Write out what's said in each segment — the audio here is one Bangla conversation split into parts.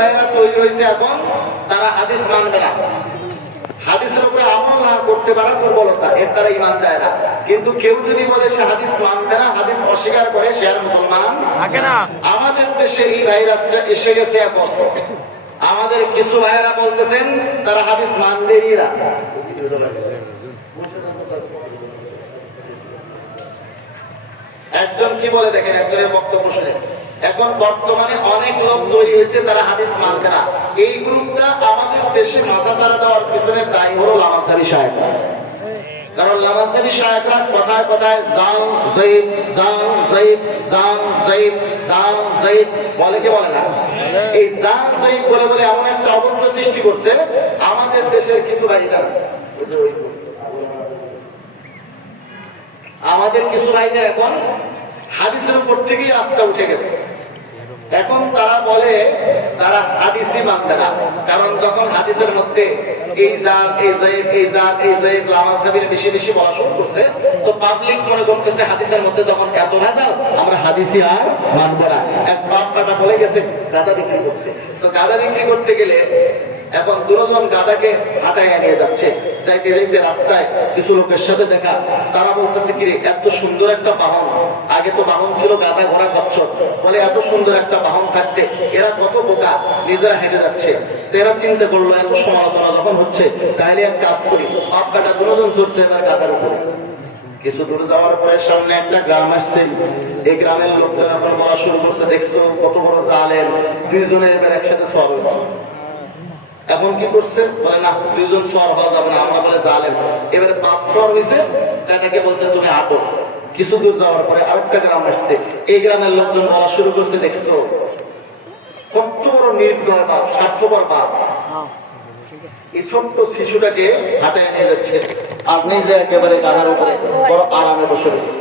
ভাইয়েরা তৈরি হয়েছে এখন তারা হাদিস মানবে না। হাদিসের উপরে আমল না করতে পারা দুর্বলতা এর দ্বারা ইমান না। কিন্তু কেউ যদি বলে সে হাদিস মানবে না হাদিস অস্বীকার করে সে আর মুসলমান আমাদের দেশে এই ভাইরাসটা এসে গেছে এখন। আমাদের কিছু ভাইয়েরা বলতেছেন তারা হাদিস মানবেনই না। একজন কি বলে দেখেন একজনের বক্তব্য শুনে। এখন বর্তমানে অনেক লোক তৈরি হয়েছে, তারা হাদিস মানতে না। এই গ্রুপটা আমাদের দেশে মাথা চারা দেওয়ার পিছনে দায়ী হলো লামাজাবি সাহেবরা। আমাদের কিছু আমাদের কিছু ভাইদের এখন হাদিসের উপর থেকেই আস্থা উঠে গেছে। এখন তারা বলে, তারা হাদিসই মানতে না। কারণ যখন হাদিসের মধ্যে এই জাত, এই জাইব এই জাত, এই জাইব লামা সাবির বেশি বেশি বলা শুরু করছে, তো পাবলিক মনে করতেছে হাদিসের মধ্যে যখন এত ভেজাল, আমরা হাদিসই আর মানবো না। এক বাপ কাটা বলে গেছে, গাদা বিক্রি করতে। তো গাদা বিক্রি করতে গেলে এখন দুজন গাদাকে হাঁটাইয়া নিয়ে যাচ্ছে। যাইতে যাইতে রাস্তায় কিছু লোকের সাথে দেখা, তারা বলতেছে কি এত সুন্দর একটা বাহন। আগে তো বাহন ছিল গাদা ঘোড়া খচ্চর, বলে এত সুন্দর একটা বাহন থাকতে, এরা কত বোকা, নিজেরা হেঁটে যাচ্ছে। তো এরা চিন্তা করল, এত সমালোচনা যখন হচ্ছে তাহলে এক কাজ করি, বাপ কাটা দুজন চড়ছে এবার গাদার উপরে। কিছু দূর যাওয়ার পরে সামনে একটা গ্রাম আসছে। এই গ্রামের লোকজন এখন বলা শুরু করছে, দেখছ কত বড় জালেম, দুইজনের এবার একসাথে সর হয়েছে। এখন কি করছে? বলে, না, দুইজন সোয়ার হওয়া যাবে না, আমরা বলে জালেম। এবারে বাপ সোয়ার হয়েছে তাটাকে বলছে, তুমি আটো কিছু দূর যাওয়ার পরে আরেকটা গ্রাম আসছে। এই গ্রামের লোকজন বলা শুরু করছে, দেখছ, কত বড় নির্দয় বাপ, স্বার্থপর বাপ। এই ছোট্ট শিশুটাকে হাঁটায় নিয়ে যাচ্ছে আর নিজে একেবারে গানার উপরে বড় আরামে বসে রয়েছে।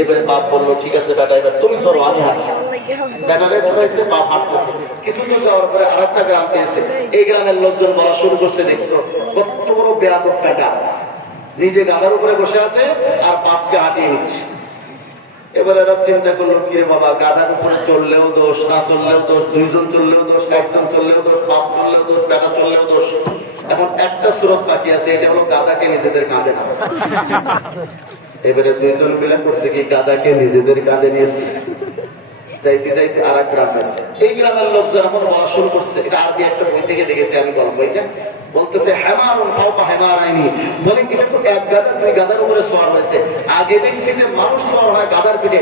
এবারে বাপ বলল, ঠিক আছে, বেটা, এবার তুমি চলো, আমি হাঁটি ব্যাটারে ছড়াইছে বা হাঁটতেছে। কিছুদূর যাওয়ার পরে আরেকটা গ্রাম পেয়েছে। এই গ্রামের লোকজন বলা শুরু করছে, দেখছ, কত বড় বেয়াদব টাকা নিজে গাদার উপরে বসে আছে আর বাপকে হাঁটিয়ে নিচ্ছে। এবার এরা চিন্তা করল কি বাবা, গাধার উপরে চললেও দোষ, না চললেও দোষ, দুইজন চললেও দোষ, একজন চললেও দোষ, বাপ চললেও দোষ, বেটা চললেও দোষ। এখন একটা সুরত বাকি আছে, এটা হলো গাদাকে নিজেদের কাঁধে না এবারে দুইজন মিলে করছে কি গাদাকে নিজেদের কাঁধে নিয়েছে যাইতে যাইতে আর এক গ্রাম আছে। এই গ্রামের লোকজন এখন বলা শুরু করছে। এটা আরবি একটা বই থেকে দেখেছি আমি গল্প এটা বলতেছে, হেমারুন হেমার আইনি বলে এক গাদা গাদার উপরে সোয়ার হয়েছে। আগে দেখছি যে মানুষ সোয়ার গাদার পিঠে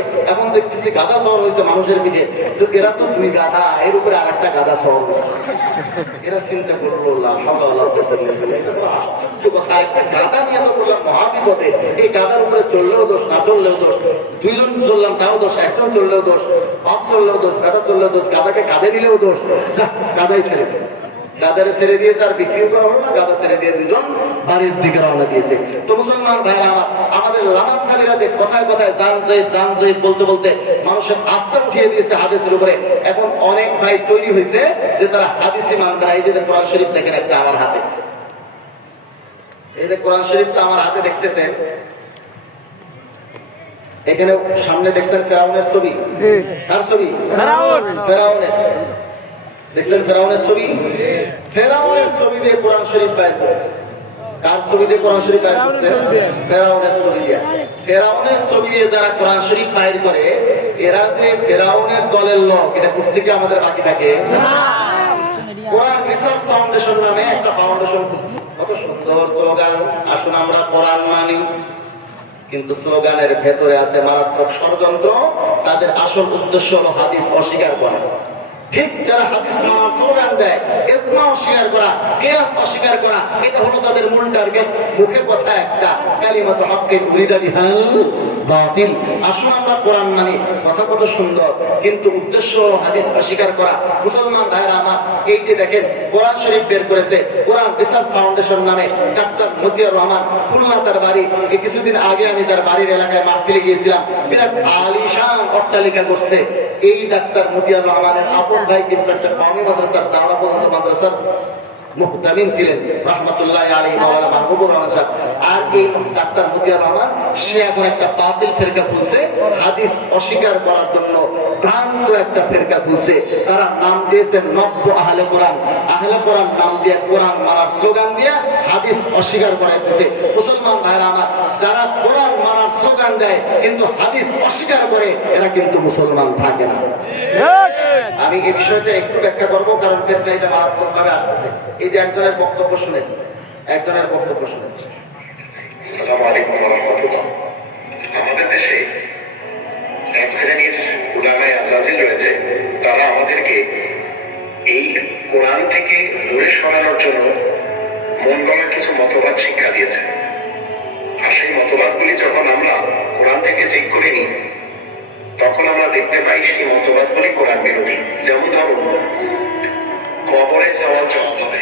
দেখতেছি গাদা হয়েছে মানুষের পিঠে। এরা তো গাদা, এর উপরে আর একটা গাদা সোয়ার হয়েছে। এরা চিন্তা করল আশ্চর্য কথা। একটা গাদা নিয়ে তো বললাম, মহাবিপদে। এই গাদার উপরে চললেও দোষ, না চললেও দোষ। দুইজন চললাম, তাও দোষ, একজন চললেও দোষ পাঁচ চললেও দোষ, বেটা চললেও দোষ গাদাকে কাঁধে দিলেও দোষ। গাদাই ছেড়ে গাদারে ছেড়ে দিয়েছে আর বিক্রিও করা হলো না গাদা ছেড়ে দিয়ে দুজন বাড়ির দিকে রওনা দিয়েছে। তো মুসলমান ভাইরা আমাদের লামাজ সাবিরাদের কথায় কথায় জান জয়ীব জান জয়ীব বলতে বলতে মানুষের আস্থা উঠিয়ে দিয়েছে হাদিসের উপরে। এখন অনেক ভাই তৈরি হয়েছে যে তারা হাদিসি মান তারা এই যে কোরআন শরীফ দেখেন একটা আমার হাতে। এই যে কোরআন শরীফটা আমার হাতে দেখতেছেন এখানে সামনে দেখছেন ফেরাউনের ছবি। কার ছবি? ফেরাউন। ফেরাউনের। দেখছেন ফেরাউনের ছবি? ফেরাউনের ছবি দিয়ে কোরআন শরীফ বাইর করছে। কার ছবি দিয়ে কোরআন শরীফ বাইর করছে? ফেরাউনের ছবি দিয়ে। ফেরাউনের ছবি দিয়ে। যারা কোরআন শরীফ বাইর করে এরা যে ফেরাউনের দলের লোক এটা পুস্তিকে আমাদের বাকি থাকে? কোরআন রিসার্চ ফাউন্ডেশন নামে একটা ফাউন্ডেশন খুলছে। কত সুন্দর স্লোগান আসুন আমরা কোরআন মানি। কিন্তু স্লোগানের ভেতরে আছে মারাত্মক ষড়যন্ত্র তাদের আসল উদ্দেশ্য হলো হাদিস অস্বীকার করা। ঠিক যারা হাদিস স্লোগান দেয় ইসমা অস্বীকার করা, কেয়াস অস্বীকার করা, এটা হলো তাদের মূল টার্গেট মুখে কথা একটা, কালিমাত হককে উরিদা বিহাল বাতিল। আসুন আমরা কোরআন মানি, কথা কত সুন্দর, কিন্তু উদ্দেশ্য হাদিস অস্বীকার করা। মুসলমান ভাইরা আমার, এই যে দেখেন, কোরআন শরীফ বের করেছে, কোরআন রিসার্চ ফাউন্ডেশন নামে ডাক্তার রহমান, খুলনা তার বাড়ি। কিছুদিন আগে আমি বাড়ির এলাকায় মাহফিলে গিয়েছিলাম, বিরাট আলিশান অট্টালিকা করছে। এই ডাক্তার মতিয়ার রহমানের আপন ভাই কিন্তু একটা কমি মাদ্রাসার দাওরা পর্যন্ত মাদ্রাসার মুহতামিম ছিলেন রহমতুল্লাহ আলী মাওলানা মাহবুবুর রহমান সাহেব। আর এই ডাক্তার মতিয়ার রহমান সে এখন একটা বাতিল ফেরকা খুলছে হাদিস অস্বীকার করার জন্য ভ্রান্ত একটা ফেরকা খুলছে। তারা নাম দিয়েছে নব্য আহলে কোরআন। আহলে কোরআন নাম দিয়ে কোরআন মারার স্লোগান দিয়ে হাদিস অস্বীকার করাইতেছে মুসলমান ভাইরা আমার যারা স্লোগান দেয়, কিন্তু হাদিস অস্বীকার করে এরা কিন্তু মুসলমান থাকে না। আমি এই বিষয়টা একটু ব্যাখ্যা করব, কারণ ফেতনা এটা মারাত্মক ভাবে আসতেছে। এই যে একজনের বক্তব্য শুনেন একজনের বক্তব্য রহমতুল্লাহ আমাদের দেশে এক শ্রেণির উলামায়ে রয়েছে। তারা আমাদেরকে এই কোরআন থেকে দূরে সরানোর জন্য মন কিছু মতবাদ শিক্ষা দিয়েছে সেই মতবাদগুলি যখন আমরা কোরআন থেকে চেক করে নিই, তখন আমরা দেখতে পাই সেই মতবাদগুলি কোরআন বিরোধী। যেমন ধরুন, কবরে সওয়াল জবাব হবে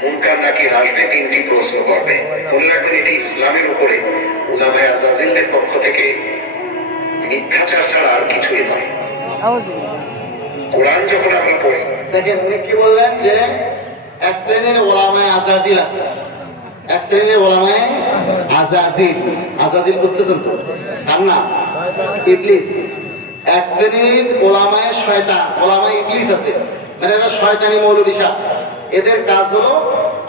মুনকার নাকি আসবে তিনটি প্রশ্ন করবে। মনে এটি ইসলামের উপরে, উলামায়ে আজাজিলদের পক্ষ থেকে মিথ্যাচার ছাড়া আর কিছুই নয়। কোরআন যখন আমরা পড়ি, দেখেন, উনি কি বললেন যে, এক শ্রেণির ওলামায় আজাজিল আছে। এক শ্রেণির ওলামায় আজাজিল। আজাজিল বুঝতেছেন তো? এক শ্রেণির ওলামায় শয়তান, ওলামায় আছে। মানে এরা শয়তানি মৌলবিশা এদের কাজ হলো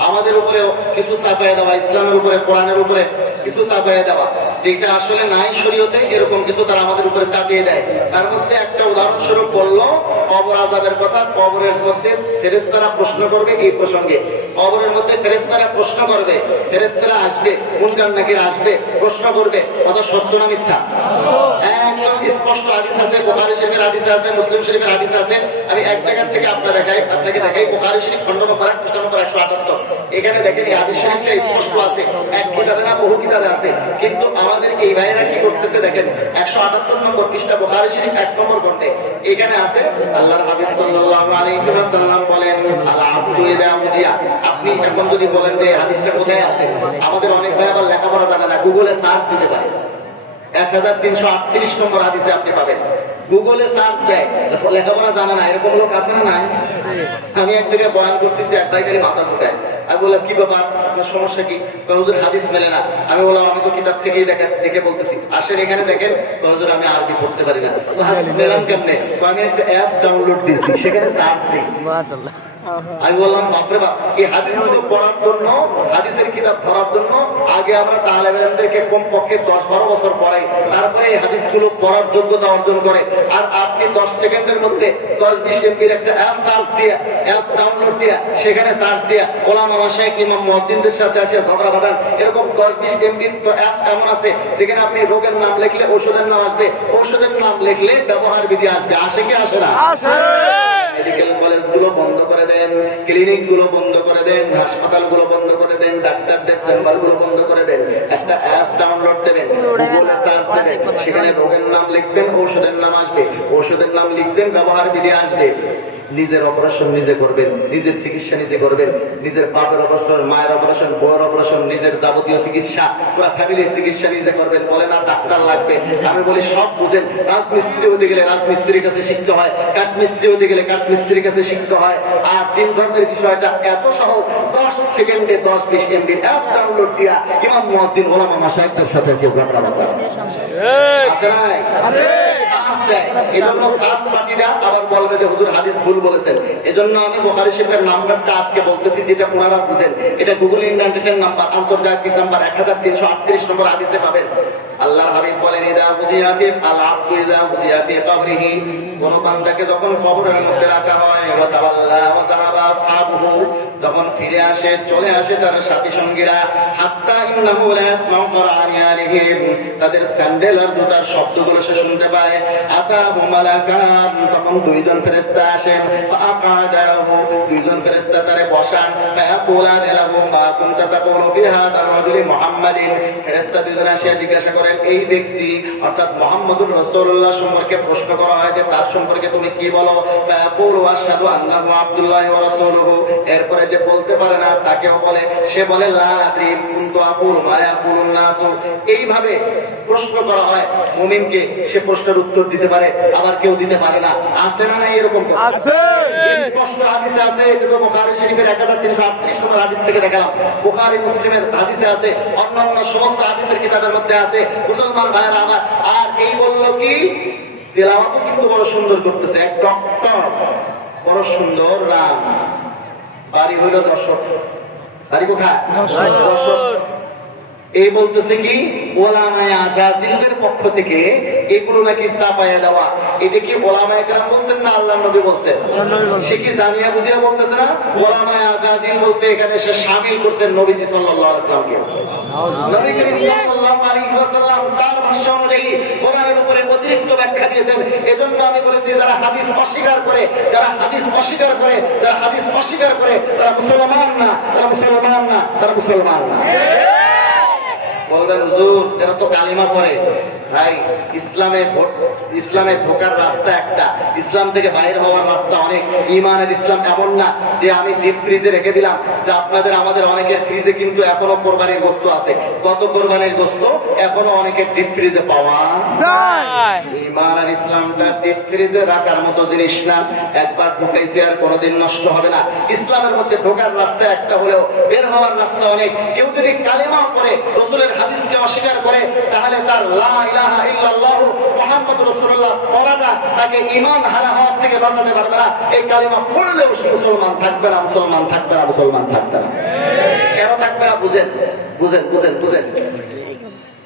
আমাদের উপরে কিছু চাপাইয়া দেওয়া, ইসলামের উপরে, কোরআনের উপরে কিছু চাপাইয়া দেওয়া। যেটা আসলে নাই শরীয়তে, এরকম কিছু তারা আমাদের উপরে চাপিয়ে দেয়। তার মধ্যে একটা উদাহরণস্বরূপ বলল, কবর আজাবের কথা, কবরের মধ্যে ফেরেস্তারা প্রশ্ন করবে এই প্রসঙ্গে। কবরের মধ্যে ফেরেস্তারা প্রশ্ন করবে ফেরেস্তারা আসবে কোন কান্নাকির আসবে, প্রশ্ন করবে, কথা সত্য না মিথ্যা? স্পষ্ট হাদিস আছে, বোখারি শরীফের হাদিস আছে, মুসলিম শরীফের হাদিস আছে। আমি এক জায়গা থেকে আপনার দেখাই, আপনাকে দেখাই বোখারি শরীফ খন্ড নম্বর এক, পৃষ্ঠা নম্বর একশো আটাত্তর। এখানে দেখেন এই হাদিস শরীফটা স্পষ্ট আছে, এক কিতাবে না, বহু কিতাবে আছে। কিন্তু আমাদের এই ভাইয়েরা কি করতেছে দেখেন, একশো আটাত্তর নম্বর পৃষ্ঠা বোখারি শরীফ এক নম্বর খন্ডে এখানে আছে, আল্লাহর হাবিব সাল্লাল্লাহু আলাইহি ওয়াসাল্লাম বলেন আল আবদু ইযা উদিয়া। আপনি এখন যদি বলেন যে হাদিসটা কোথায় আছে, আমাদের অনেক ভাই আবার লেখাপড়া জানে না গুগলে সার্চ দিতে পারে। এক হাজার তিনশো আটত্রিশ নম্বর হাদিসে আপনি পাবেন। গুগলে সার্চ দেয় লেখাপড়া জানে না এরকম লোক আছে না নাই? আমি এক জায়গায় বয়ান করতেছি এক জায়গায় মাথা ঢুকায় আমি বললাম কি ব্যাপার? আপনার সমস্যা কি? হুজুর হাদিস মেলে না। আমি বললাম আমি তো কিতাব থেকেই দেখা দেখে বলতেছি। আসেন এখানে দেখেন। হুজুর আমি আরবি পড়তে পারি না। হাদিস মেলাম কেমনে? আমি একটা অ্যাপস ডাউনলোড দিয়েছি সেখানে সার্চ দিই। আমি বললাম বাপরে বাপ এই হাদিসগুলো পড়ার জন্য হাদিসের কিতাব ধরার জন্য আগে আমরা তালেবেনদেরকে কম পক্ষে দশ বারো বছর পড়াই তারপরে এই হাদিসগুলো পড়ার যোগ্যতা অর্জন করে। আর আপনি দশ সেকেন্ডের মধ্যে দশ বিশ এমপির একটা অ্যাপ সার্চ দিয়ে অ্যাপ ডাউনলোড দিয়ে সেখানে সার্চ দিয়ে ওলা মামা শেখ ইমাম মহদ্দিনদের সাথে আছে ঝগড়া বাঁধান। এরকম দশ বিশ এমপির তো অ্যাপস এমন আছে যেখানে আপনি রোগের নাম লিখলে ঔষধের নাম আসবে। ঔষধের নাম লিখলে ব্যবহার বিধি আসবে। আসে কি আসে না? মেডিকেল কলেজগুলো বন্ধ করে দেন ক্লিনিকগুলো বন্ধ দেন হাসপাতালগুলো বন্ধ করে দেন ডাক্তারদের চেম্বারগুলো বন্ধ করে দেন একটা অ্যাপ ডাউনলোড দেবেন গুগলে সার্চ দেবেন সেখানে রোগের নাম লিখবেন ঔষধের নাম আসবে ঔষধের নাম লিখবেন ব্যবহার বিধি আসবে। নিজের অপারেশন নিজে করবেন নিজের চিকিৎসা নিজে করবেন নিজের বাপের অপারেশন মায়ের অপারেশন বউয়ের অপারেশন নিজের যাবতীয় চিকিৎসা পুরো ফ্যামিলির চিকিৎসা নিজে করবেন বলে না ডাক্তার লাগবে। আমি বলি সব বুঝেন রাজমিস্ত্রি হতে গেলে রাজমিস্ত্রির কাছে শিখতে হয় কাঠমিস্ত্রি হতে গেলে কাঠমিস্ত্রির কাছে শিখতে হয়। আর তিন ধর্মের বিষয়টা এত সহজ দশ সেকেন্ডে দশ বিশ এমবি অ্যাপ ডাউনলোড দিয়া ইমাম মহাজিন ওলামা মাসাইকদের সাথে সে ঝগড়া বাঁধা। আছে নাই? সাহস এজন্য বলবে হাদিস ভুল বলেছেন। এজন্য আমি বলতেছি, যেটা ওনারা বুঝেন। এটা গুগল নাম্বার, আন্তর্জাতিক নাম্বার, এক হাজার তিনশো আটত্রিশ নম্বর হাদিসে পাবেন। আল্লাহর হাবিব বলেন, ইদা বুঝিয়া ফি আল আব্দু ইদা বুঝিয়া ফি কবরিহি। কোন বান্দাকে যখন কবরের মধ্যে রাখা হয়, ওয়া তাওয়াল্লা, ওয়া যাহাবা আসহাবুহু তখন ফিরে আসে, চলে আসে তার সাথী সঙ্গীরা, হাত্তা ইন্নাহু লা ইয়াসমাউ করানিয়ারিহিম তাদের স্যান্ডেল আর জুতার শব্দগুলো সে শুনতে পায়। আতাহু মালাকান। তখন দুইজন ফেরেশতা আসেন, ফাআকাদাহু। দুইজন ফেরেশতা তারে বসান ফায়াকুলান লাহু মা কুনতা তাকুলু ফি হাদা রাজুলি মুহাম্মাদিন। ফেরেশতা দুইজন আসিয়া জিজ্ঞাসা করেন এই ব্যক্তি অর্থাৎ মুহাম্মদুর রাসূলুল্লাহ সম্পর্কে প্রশ্ন করা হয় যে তার সম্পর্কে তুমি কি বলো? আশহাদু আন্নাহু আব্দুল্লাহি ওয়া এরপরে যে বলতে পারে না তাকেও বলে। সে বলে এইভাবে প্রশ্ন করা হয় মুমিনকে। সে প্রশ্নের উত্তর দিতে পারে আবার কেউ দিতে পারে না। আছে না নাই এরকম আছে। স্পষ্ট হাদিসে আছে এটা তো বুখারী শরীফের 1300 নম্বর হাদিস থেকে দেখালাম। বুখারি মুসলিমের হাদিসে আছে অন্যান্য সমস্ত হাদিসের কিতাবের মধ্যে আছে। মুসলমান ভাইয়েরা আমার আর এই বলল কি? তেলাওয়াতও কিন্তু বড় সুন্দর করতেছে। এক ডক্টর বড় সুন্দর নাম বাড়ি হইল দর্শক। বাড়ি কোথায়? দর্শক। এই বলতেছে কি ওলামায় আজাজিলদের পক্ষ থেকে এগুলো নাকি চাপাইয়া দেওয়া। এটা কি ওলামায় একরাম বলছেন না আল্লাহ নবী বলছেন? সে কি জানিয়া বুঝিয়া বলতেছে না? ওলামায় আজাজিল বলতে এখানে সে শামিল করছেন নবীজি সাল্লাল্লাহু আলাইহি সাল্লামকে নবী করিম আলাইহি ওয়াসাল্লাম তার ভাষ্য অনুযায়ী কোরআনের উপরে অতিরিক্ত ব্যাখ্যা দিয়েছেন এজন্য আমি বলেছি যারা হাদিস অস্বীকার করে যারা হাদিস অস্বীকার করে যারা হাদিস অস্বীকার করে তারা মুসলমান না তারা মুসলমান না তারা মুসলমান না। বলবেন হুজুর এরা তো কালিমা পড়ে। ভাই ইসলামে ইসলামে ঢোকার রাস্তা একটা। ইসলাম থেকে বাইরে হওয়ার রাস্তা অনেক। ইমানের ইসলাম এমন না যে আমি ডিপ ফ্রিজে রেখে দিলাম যে আপনাদের আমাদের অনেকের ফ্রিজে কিন্তু এখনও কোরবানির বস্তু আছে। কত কোরবানির বস্তু এখনও অনেকের ডিপ ফ্রিজে পাওয়া যায়। ইমান আর ইসলামটা ডিপ ফ্রিজে রাখার মতো জিনিস না। একবার ঢুকাইছে আর কোনোদিন নষ্ট হবে না। ইসলামের মধ্যে ঢোকার রাস্তা একটা হলেও বের হওয়ার রাস্তা অনেক। কেউ যদি কালেমা করে রসুলের হাদিসকে অস্বীকার করে তাহলে তার লা বাঁচাতে পারবে না।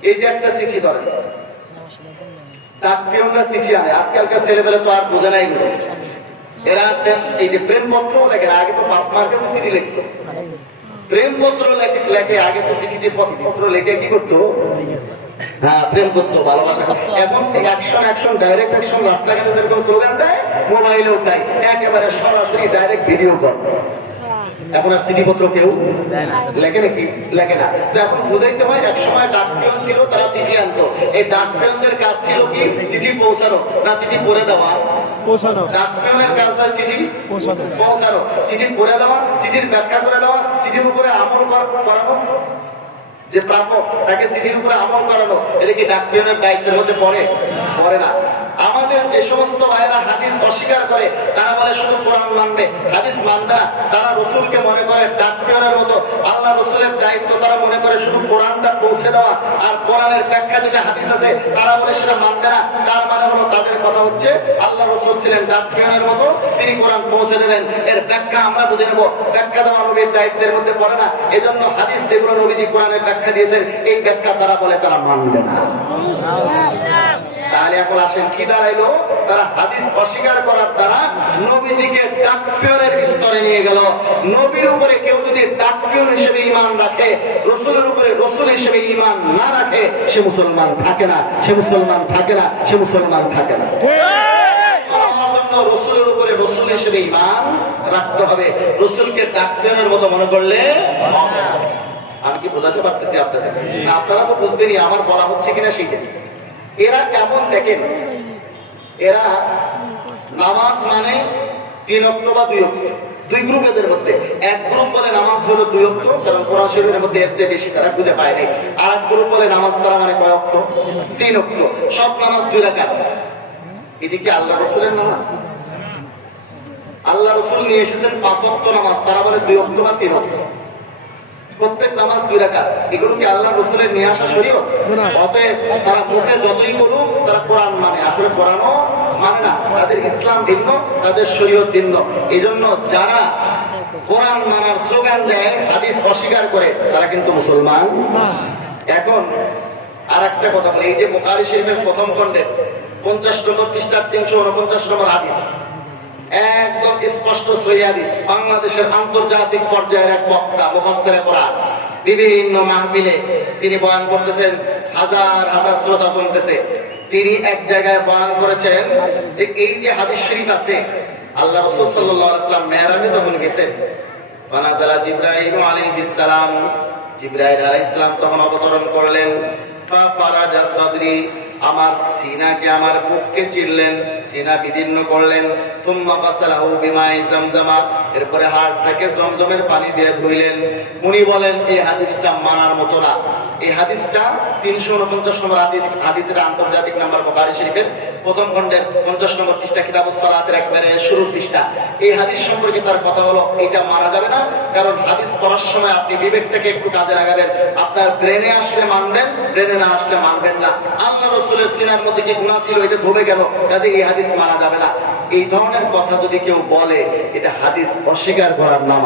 এই যে চিঠি আজকালকার ছেলেবেলা তো আর বোঝে নাই এরা এই যে প্রেমপত্র লেখে, আগে তো কাছে চিঠি লিখতো। প্রেমপত্র লেখে লেখে, আগে তো চিঠি পত্র লেখে, কি করতো? প্রেম করতো ভালোবাসা করতো। এখন অ্যাকশন অ্যাকশন ডাইরেক্ট অ্যাকশন রাস্তাঘাটে যেরকম স্লোগান দেয় মোবাইলেও তাই। একেবারে সরাসরি ডাইরেক্ট ভিডিও কল এখন আর চিঠি পত্র কেউ লেখে নাকি? লেখে না। তো এখন বুঝাইতে হয় এক সময় ডাক পিয়ন ছিল তারা চিঠি আনতো। এই ডাক পিয়নদের কাজ ছিল কি? চিঠি পৌঁছানো। না চিঠি পড়ে দেওয়া। পৌঁছানো। ডাক পিয়নের কাজ হয় চিঠি পৌঁছানো। পৌঁছানো। চিঠি পড়ে দেওয়া চিঠির ব্যাখ্যা করে দেওয়া চিঠির উপরে আমল কর- করানো। যে প্রাপক, তাকে চিঠির উপরে আমল করানো, এটা কি ডাক পিয়নের দায়িত্বের মধ্যে পড়ে? পড়ে না। আমাদের যে সমস্ত ভাইয়েরা হাদিস অস্বীকার করে, তারা বলে শুধু কোরআন মানবে, হাদিস মানবে না। তারা রসুলকে মনে করে ডাক পিয়নের মতো, আল্লাহ রসুলের দায়িত্ব তারা মনে করে শুধু কোরআনটা পৌঁছে দেওয়া। আর কোরআনের ব্যাখ্যা যেটা হাদিস আছে, তারা বলে সেটা মানবে না। তার মানে হলো তাদের কথা হচ্ছে, আল্লাহ রসুল ছিলেন ডাক মতো, তিনি কোরআন পৌঁছে দেবেন। এর ব্যাখ্যা আমরা বুঝে নেব। ব্যাখ্যা দেওয়া নবীর দায়িত্বের মধ্যে পড়ে না। এজন্য হাদিস যেগুলো নবীজি কোরআনের ব্যাখ্যা দিয়েছেন, এই ব্যাখ্যা তারা বলে তারা মানবে না। তাহলে এখন আসেন, কি দাঁড়াইলো? তারা হাদিস অস্বীকার করার দ্বারা ডাকপিয়নের নিয়ে গেল। নবীর উপরে কেউ যদি ডাকপিয়ন হিসেবে ইমান রাখে রসুলের উপরে রসুল হিসেবে ইমান না রাখে সে মুসলমান থাকে না সে মুসলমান থাকে না সে মুসলমান থাকে না। আমার রসুলের উপরে রসুল হিসেবে ইমান রাখতে হবে। রসুলকে ডাকপিয়নের মতো মনে করলে আমি কি বোঝাতে পারতেছি আপনাদের? আপনারা তো বুঝবেনই আমার বলা হচ্ছে কিনা সেইটা। এরা কেমন দেখেন? এরা নামাজ মানে তিন অক্ট বা দুই অক্ট দুই গ্রুপ এদের মধ্যে। এক গ্রুপ বলে নামাজ হলো দুই অক্ট কারণ কোরআন শরীরের মধ্যে এর চেয়ে বেশি তারা খুঁজে পায় নাই। আর এক গ্রুপ বলে নামাজ তারা মানে কয় অক্ট তিন অক্ট সব নামাজ দুই রাকাত। এটি কি আল্লাহ রসুলের নামাজ? আল্লাহ রসুল নিয়ে এসেছেন পাঁচ অক্ট নামাজ তারা বলে দুই অক্ট বা তিন অক্ট প্রত্যেক নামাজ দুই রাকাত। এগুলো কি আল্লাহ রসুলের নিয়ে আসা শরীয়ত? অতএব তারা মুখে যতই করুক তারা কোরআন মানে। আসলে কোরআনও মানে না, তাদের ইসলাম ভিন্ন, তাদের শরীয়ত ভিন্ন। এই জন্য যারা কোরআন মানার স্লোগান দেয়, হাদিস অস্বীকার করে, তারা কিন্তু মুসলমান। এখন আর একটা কথা বলি, এই যে বোকারি শরীফের প্রথম খণ্ডের পঞ্চাশ নম্বর পৃষ্ঠার তিনশো উনপঞ্চাশ নম্বর হাদিস। একদম স্পষ্ট সহিদিস বাংলাদেশের আন্তর্জাতিক পর্যায়ের এক বক্তা, মুফাসসিরে কোরআন। বিভিন্ন মাহফিলে তিনি বয়ান করতেছেন, হাজার হাজার শ্রোতা শুনতেছে। তিনি এক জায়গায় বয়ান করেছেন যে এই যে হাদিস শরীফ আছে, আল্লাহ রসুল সাল্লাম আলাইহি যখন গেছেন ফানাজালা জিব্রাহিম আলাইহিস সালাম জিব্রাহিম আলাইহিস সালাম তখন অবতরণ করলেন ফারাজা সাদরি আমার সিনাকে আমার বুককে চিরলেন, সিনা বিদীর্ণ করলেন। তুম্মা ফাসালাহু বিমাই জামজামা। এরপরে হাড়টাকে জমজমের পানি দিয়ে ধুইলেন। উনি বলেন, এই হাদিসটা মানার মতো না। এই হাদিসটা তিনশো উনপঞ্চাশ নম্বর হাদিস, হাদিসের আন্তর্জাতিক নাম্বার বাড়ি শরীফের প্রথম খণ্ডের পঞ্চাশ নম্বর পৃষ্ঠা কিতাব সালাতের একবারে শুরুর পৃষ্ঠা। এই হাদিস সম্পর্কে তার কথা হলো, এটা মানা যাবে না, কারণ হাদিস পড়ার সময় আপনি বিবেকটাকে একটু কাজে লাগাবেন। আপনার ব্রেনে আসলে মানবেন ব্রেনে না আসলে মানবেন না। আল্লাহ রসুলের সিনার মধ্যে কি গুণা ছিল, এটা ধুবে গেল কাজে এই হাদিস মারা যাবে না। এই ধরনের কথা যদি কেউ বলে, এটা হাদিস অস্বীকার করার নাম